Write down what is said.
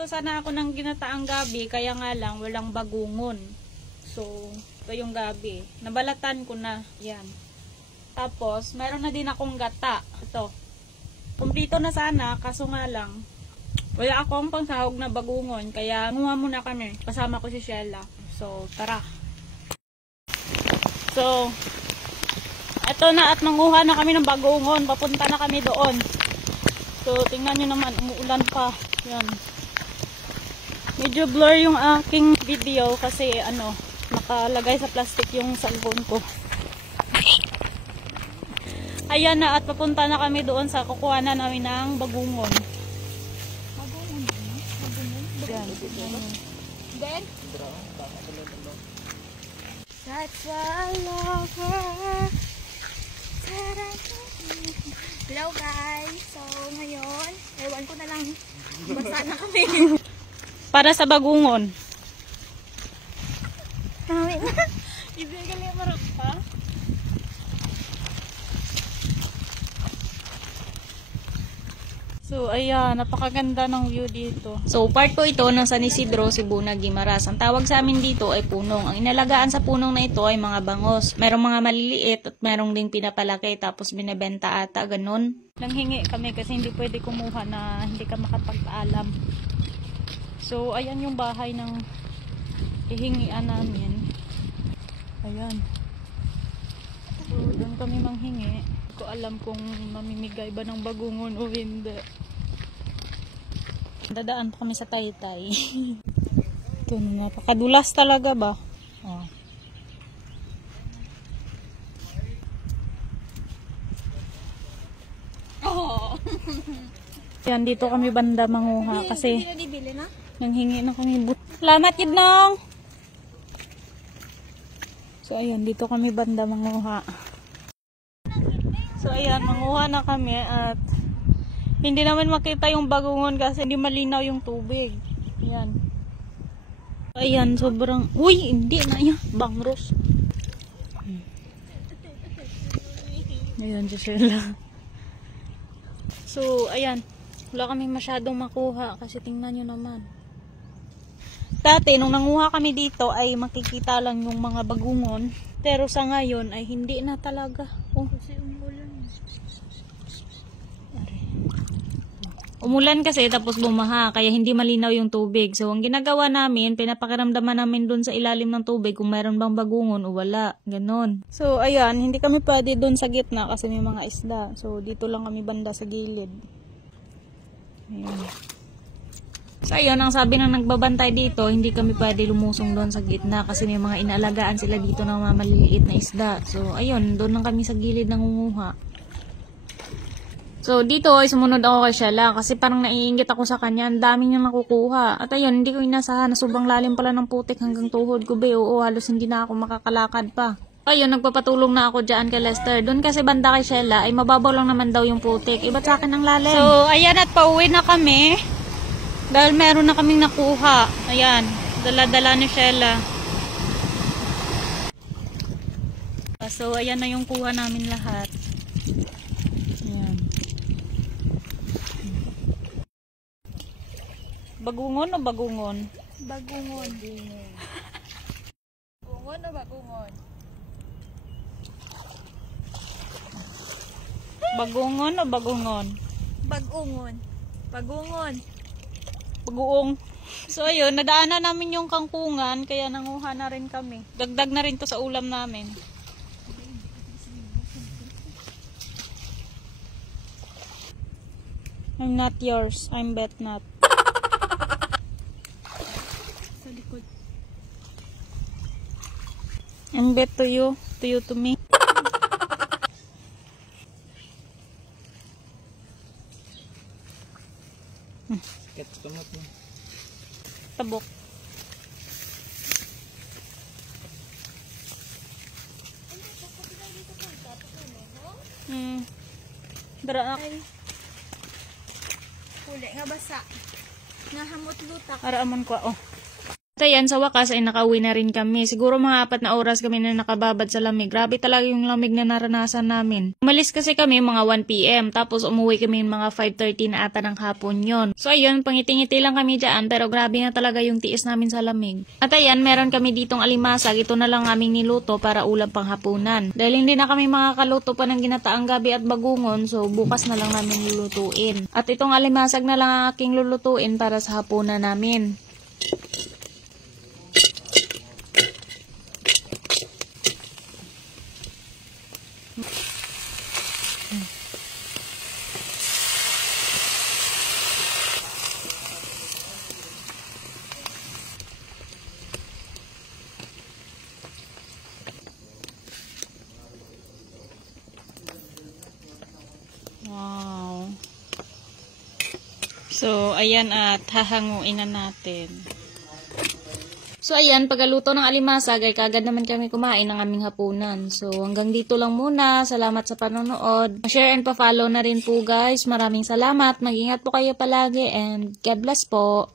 Magluto sana ako ng ginataang gabi, kaya nga lang walang bagungon. So, ito yung gabi. Nabalatan ko na. Yan. Tapos, meron na din akong gata. Ito. Kumpleto na sana, kaso nga lang, wala akong pangsahog na bagungon, kaya nguha muna kami. Kasama ko si Shella. So, tara. So, ito na at manguha na kami ng bagungon. Papunta na kami doon. So, tingnan nyo naman, umuulan pa. Yan. Medyo blur yung aking video kasi nakalagay sa plastic yung cellphone ko. Ayan na at papunta na kami doon sa kukuhanan namin ng bagungon. Bagungon? Bagungon? Then? That's why I love her. Hello guys! So ngayon, ewan ko na lang, basta na kami. Para sa bagungon. Ibigay niya marap pa. So ayan, napakaganda ng view dito. So part po ito ng San Isidro, Cebu, Guimaras. Ang tawag sa amin dito ay punong. Ang inalagaan sa punong na ito ay mga bangos. Merong mga maliliit at merong ding pinapalaki tapos binebenta ata, ganun. Nanghingi kami kasi hindi pwede kumuha na hindi ka makapagpaalam. So ayan yung bahay ng ihingian namin. Ayan. So doon kami manghingi. Hindi ko alam kung mamimigay ba ng bagungon o hindi. Dadaan pa kami sa Taytay. Ito na, napakadulas talaga ba? Oh. Oh. Yan, dito kami banda manguha kasi nanghingi na kami. Salamat yun nong! So ayan, dito kami banda manguha. So ayan, manguha na kami at hindi naman makita yung bagungon kasi hindi malinaw yung tubig. Ayan. Ayan, sobrang... Uy, hindi na yan. Bangros. Ayan, Gisela. So, ayan. Wala kami masyadong makuha kasi tingnan nyo naman. Dati, nung nanguha kami dito ay makikita lang yung mga bagungon. Pero sa ngayon ay hindi na talaga. Oh. Umulan kasi tapos bumaha kaya hindi malinaw yung tubig. So ang ginagawa namin, pinapakiramdaman namin dun sa ilalim ng tubig kung mayroon bang bagungon o wala. Ganon. So ayan, hindi kami pwede dun sa gitna kasi may mga isda. So dito lang kami banda sa gilid. Ayan. So ayun, ang sabi ng nagbabantay dito, hindi kami pwede lumusong doon sa gitna kasi may mga inaalagaan sila dito ng mga maliliit na isda. So ayun, doon lang kami sa gilid nangunguha. So, dito ay sumunod ako kay Shella kasi parang naiinggit ako sa kanya. Ang dami niyang nakukuha. At ayun, hindi ko inasahan na sobrang lalim pala ng putik hanggang tuhod ko. Oo, halos hindi na ako makakalakad pa. Ayun, nagpapatulong na ako dyan kay Lester. Doon kasi banda kay Shella ay mababaw lang naman daw yung putik. Iba't sa akin ang lalim. So, ayan at pauwi na kami. Dahil meron na kaming nakuha. Ayan, dala-dala ni Shella. So, ayan na yung kuha namin lahat. Bagungon o bagungon? Bagungon. Bagungon o bagungon? Bagungon o bagungon? Bagungon. Bagungon. Baguong. So ayun, nadaanan namin yung kangkungan kaya nanguha na rin kami. Dagdag na rin to sa ulam namin. I'm not yours. I'm bet not. I'm bet to you to me. Tabok. Dara na. Huli nga basa. Nahamot lutak. Araaman ko oh. So yan, sa wakas ay nakauwi na rin kami. Siguro mga 4 na oras kami na nakababad sa lamig. Grabe talaga yung lamig na naranasan namin. Umalis kasi kami mga 1 PM, tapos umuwi kami mga 5:30 na ata ng hapon yon. So ayun, pangiti-ngiti lang kami dyan, pero grabe na talaga yung tiis namin sa lamig. At ayan, meron kami ditong alimasag. Ito na lang aming niluto para ulam pang hapunan. Dahil hindi na kami makakaluto pa ng ginataang gabi at bagungon, so bukas na lang namin lulutuin. At itong alimasag na lang ang aking lulutuin para sa hapunan namin. Wow. So, ayan at hahanguin na natin. So, ayan, pagkaluto ng alimasag ay kagad naman kami kumain ng aming hapunan. So, hanggang dito lang muna. Salamat sa panonood. Share and pa-follow na rin po guys. Maraming salamat. Mag-ingat po kayo palagi and God bless po.